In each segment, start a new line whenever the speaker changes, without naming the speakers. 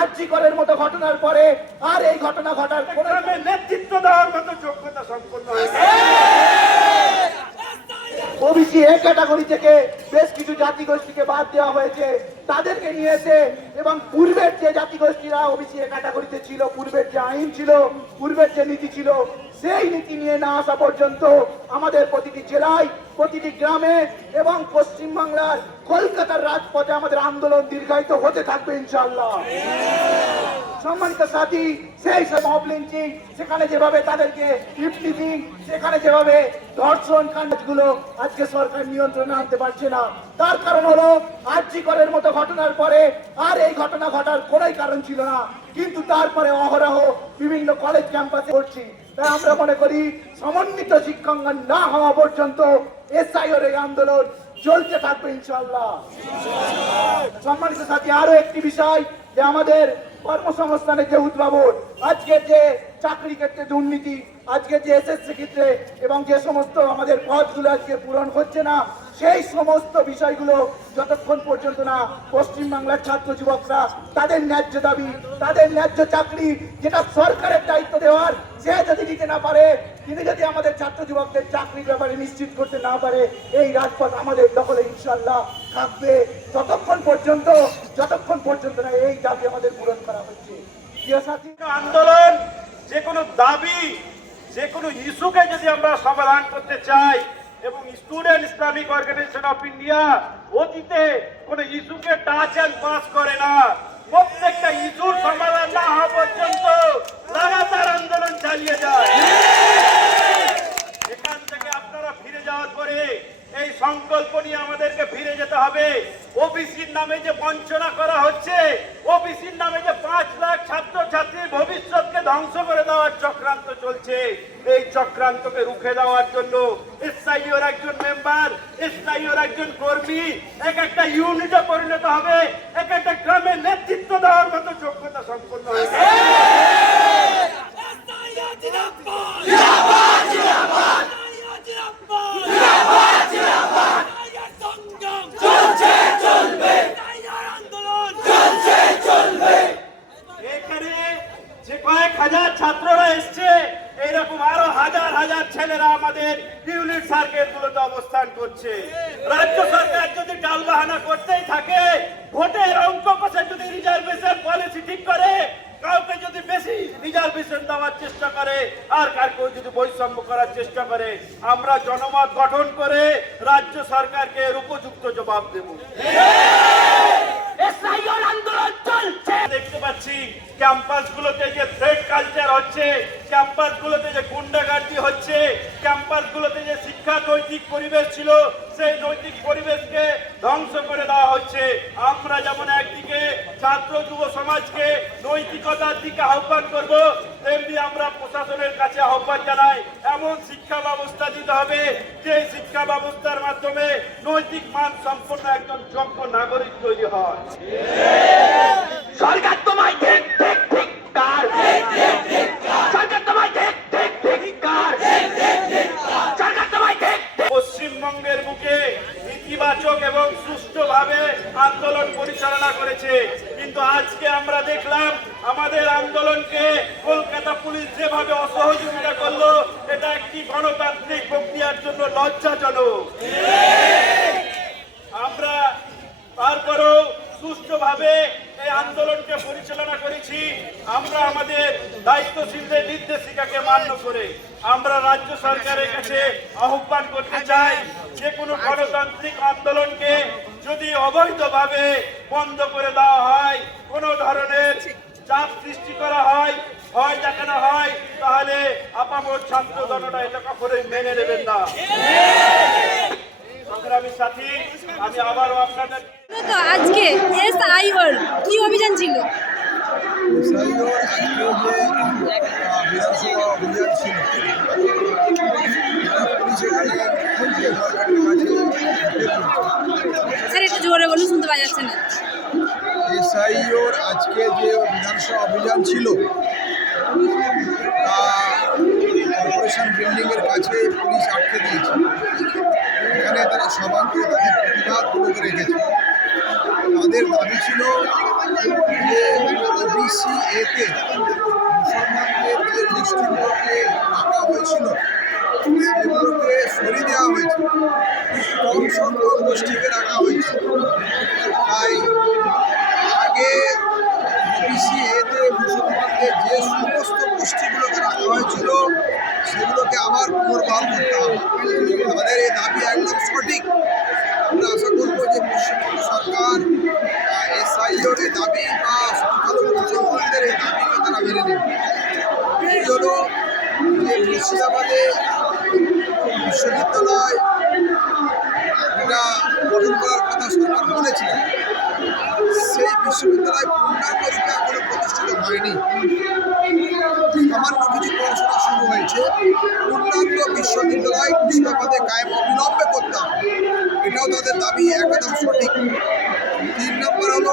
আর্জি করের মতো ঘটনার পরে আর এই ঘটনা ঘটার কোনো
নেতৃত্ব দেওয়ার মতো যোগ্যতা সম্পন্ন
ওবিসি এ ক্যাটাগরি থেকে বেশ কিছু জাতিগোষ্ঠীকে বাদ দেওয়া হয়েছে। তাদেরকে নিয়েছে এবং পূর্বের যে জাতিগোষ্ঠীরা ওবিসি এ ক্যাটাগরিতে ছিল পূর্বের যে আইন ছিল পূর্বের যে নীতি ছিল সেই নীতি নিয়ে না আসা পর্যন্ত আমাদের প্রতিটি জেলায় প্রতিটি গ্রামে এবং পশ্চিমবাংলার কলকাতার রাজপথে আমাদের আন্দোলন দীর্ঘায়িত হতে থাকবে ইনশাল্লাহ সম্মানিত সাথী, সেই সব মব লিঞ্চিং সেখানে যেভাবে তাদেরকে ইফটিজিং সেখানে যেভাবে ধর্ষণ কাণ্ডগুলো আজকে সরকার নিয়ন্ত্রণে আনতে পারছে না। তার কারণ হলো, আর্জি করের মতো ঘটনার পরে আর এই ঘটনা ঘটার কোনোই কারণ ছিল না। কিন্তু তারপরে অহরহ বিভিন্ন কলেজ ক্যাম্পাসে করছি তাই আমরা মনে করি, সমন্বিত শিক্ষাঙ্গন না হওয়া পর্যন্ত এসআইওর এই আন্দোলন চলতে থাকবে ইনশাল্লাহ সম্মানিত সাথী, আরও একটি বিষয় যে আমাদের কর্মসংস্থানের যে উদ্ভাবন, আজকের যে চাকরি ক্ষেত্রে দুর্নীতি আজকে যে এসএসসি ক্ষেত্রে এবং যে সমস্ত আমাদের পদগুলো আজকে পূরণ হচ্ছে না সেই সমস্ত বিষয়গুলো যতক্ষণ পর্যন্ত না পশ্চিমবাংলার ছাত্র যুবকরা তাদের ন্যায্য দাবি, তাদের ন্যায্য চাকরি যেটা সরকারের দায়িত্ব দেওয়ার, সে যদি দিতে না পারে, তিনি যদি আমাদের ছাত্র যুবকদের চাকরির ব্যাপারে নিশ্চিত করতে না পারে, এই রাজপথ আমাদের দখলে ইনশাল্লাহ থাকবে। যতক্ষণ পর্যন্ত যতক্ষণ পর্যন্ত না এই দাবি আমাদের পূরণ করা হচ্ছে।
আন্দোলন, যে কোনো দাবি, যে কোনো ইস্যুকে যদি আমরা সমাধান করতে চাই এবং student Islamic organisation of India অতীতে কোনো ইস্যুকে টাচ অ্যান্ড পাস করে না। প্রত্যেকটা ইস্যুর সমাধান না হওয়া পর্যন্ত লাগাতার আন্দোলন চালিয়ে যায়। এখান থেকে আপনারা ফিরে যাওয়ার পরে এই সংকল্প নিয়ে আমাদেরকে ফিরে যেতে হবে। ওবিসির নামে যে বঞ্চনা করা হচ্ছে ওবিসির নামে যে পাঁচ লাখ ছাত্র ছাত্রীর ভবিষ্যৎকে ধ্বংস করে দেওয়ার চক্রান্ত চলছে। এই চক্রান্তকে রুখে দেওয়ার জন্য এসআইওর একজন মেম্বার এসআইওর একজন কর্মী, এক একটা ইউনিটে পরিণত হবে, এক একটা গ্রামের নেতৃত্ব দেওয়ার মতো যোগ্যতা সম্পন্ন হয়েছে। এখানে যে কয়েক হাজার ছাত্ররা এসছে এইরকম আরও হাজার হাজার ছেলেরা আমাদের ইউনিট সার্কেল গুলোতে অবস্থান করছে। রাজ্য সরকার যদি টালবাহানা করতেই থাকে ভোটের অঙ্ক কষে যদি রিজার্ভেশন পলিসি ঠিক করে কাউকে যদি বেশি রিজার্ভেশন দেওয়ার চেষ্টা করে আর কাউকে যদি বৈষম্য করার চেষ্টা করে আমরা জনমত গঠন করে রাজ্য সরকারকে এর উপযুক্ত জবাব দেবো। দেখতে পাচ্ছি ক্যাম্পাস গুলোতে যে থ্রেড কালচার হচ্ছে ক্যাম্পাস গুলোতে যে গুন্ডাগার্দি হচ্ছে ক্যাম্পাস গুলোতে যে শিক্ষা, নৈতিক পরিবেশ ছিল, সেই নৈতিক পরিবেশকে ধ্বংস করে দেওয়া হচ্ছে। আমরা যেমন একদিকে ছাত্র যুব সমাজকে নৈতিকতার দিকে আহ্বান করব, তেমনি আমরা প্রশাসনের কাছে আহ্বান জানাই, এমন শিক্ষা ব্যবস্থা দিতে হবে, যে শিক্ষা ব্যবস্থার মাধ্যমে নৈতিক মান সম্পন্ন একজন যোগ্য নাগরিক তৈরি হয়।
সরকার তোমায় কার সরকার তোমায় ঠিক ঠিক ঠিক কার সরকার তোমায় ঠিক
পশ্চিমবঙ্গের বুকে ইতিবাচক এবং সুষ্ঠুভাবে আন্দোলন পরিচালনা করেছে। কিন্তু আজকে আমরা দেখলাম আমাদের আন্দোলনকে কলকাতা পুলিশ যেভাবে অসহযোগিতা করল, এটা একটি গণতান্ত্রিক প্রক্রিয়ার জন্য লজ্জাজনক। আমরা তারপরেও সুষ্ঠুভাবে এই আন্দোলনকে পরিচালনা করেছি। আমরা আমাদের দায়িত্বশীলদের নির্দেশিকাকে মান্য করে আমরা রাজ্য সরকারের কাছে আহ্বান করতে চাই যে কোনো গণতান্ত্রিক আন্দোলনকে যদি অবৈধভাবে বন্ধ করে দেওয়া হয় কোন ধরনের চাপ সৃষ্টি করা হয় ভয় দেখানো হয় তাহলে আপামর ছাত্র দলটা এটা কখনোই মেনে নেবেন না। সংগ্রামী সাথী আমি আবারও আপনাদের
আজকে এস আই ওর কি অভিযান ছিল
সাইওর আজকে যে বিধানসভা অভিযান ছিল পুলিশ এখানে
স্যার একটু জোরে বলুন শুনতে পাওয়া যাচ্ছে না
এসআইওর আজকে যে বিধানসভা অভিযান ছিল কর্পোরেশন বিল্ডিংয়ের কাছে পুলিশ আটকে দিয়েছে। এখানে তারা করে তাদের প্রতিবাদ তুলে রেখেছে। তাদের দাবি ছিল যে ওবিসি এতে মুসলমানদের যে লিস্টগুলোকে রাখা হয়েছিল, সেগুলোকে সরিয়ে দেওয়া হয়েছে। কম সংখ্যক গোষ্ঠীকে রাখা হয়েছে তাই আগে ওবিসি এতে মুসলমানদের যে সমস্ত গোষ্ঠীগুলোকে রাখা হয়েছিল সেগুলোকে আবার পুনর্বহাল করতে হবে। তাদের এই দাবি একদম সঠিক। আমরা আশা করব যে পশ্চিমবঙ্গ সরকার এসআইওর এই দাবি বা সংখ্যালঘু মুসলমানদের এই দাবিকে তারা মেনে নেবে। এই জন্য যে মুর্শিদাবাদে বিশ্ববিদ্যালয় গঠন করার কথা সরকার বলেছিলেন সেই বিশ্ববিদ্যালয় পূর্ণাঙ্গ রূপে এখনও প্রতিষ্ঠিত হয়নি। হয়েছে। পূর্ণাঙ্গ বিশ্ববিদ্যালয় মুর্শিদাবাদে কায়েম অবিলম্বে করতে হবে। এটাও তাদের দাবি, একদম সঠিক। তিন নম্বর হলো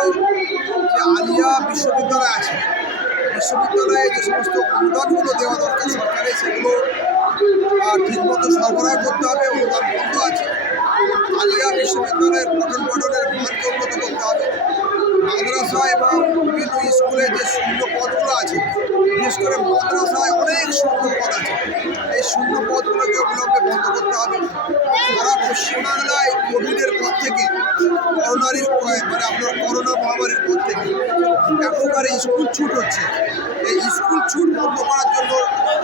যে আলিয়া বিশ্ববিদ্যালয় আছে। বিশ্ববিদ্যালয়ে যে সমস্ত অনুদানগুলো দেওয়া দরকার সরকারের, সেগুলো ঠিকমতো সরবরাহ করতে হবে অনুদান বন্ধ আছে। আলিয়া বিশ্ববিদ্যালয়ের পঠন পাঠনের মানকে উন্নত করতে হবে। মাদ্রাসা এবং বিভিন্ন স্কুলে যে শূন্য পদগুলো আছে, বিশেষ করে মাদ্রাসায় অনেক শূন্য শূন্য পদগুলোকে অবিলম্বে বন্ধ করতে হবে। সারা পশ্চিমবাংলায় কোভিডের পর থেকে করোনারির মানে আপনার করোনা মহামারীর পর থেকে হারে স্কুল ছুট হচ্ছে। এই স্কুল ছুট বন্ধ করার জন্য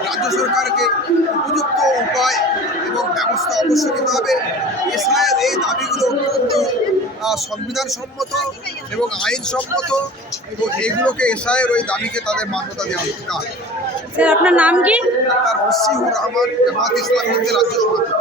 রাজ্য সরকারকে উপযুক্ত উপায় এবং ব্যবস্থা অবশ্যই নিতে হবে। এসআইয়ের এই দাবিগুলো অত্যন্ত সংবিধান সম্মত এবং আইনসম্মত এবং এইগুলোকে এসআইয়ের ওই দাবিকে তাদের মান্যতা দেওয়া দরকার।
স্যার আপনার নাম কি
ডাক্তার মসিহুর রহমান জামাত ইসলামী রাজ্য সভাপতি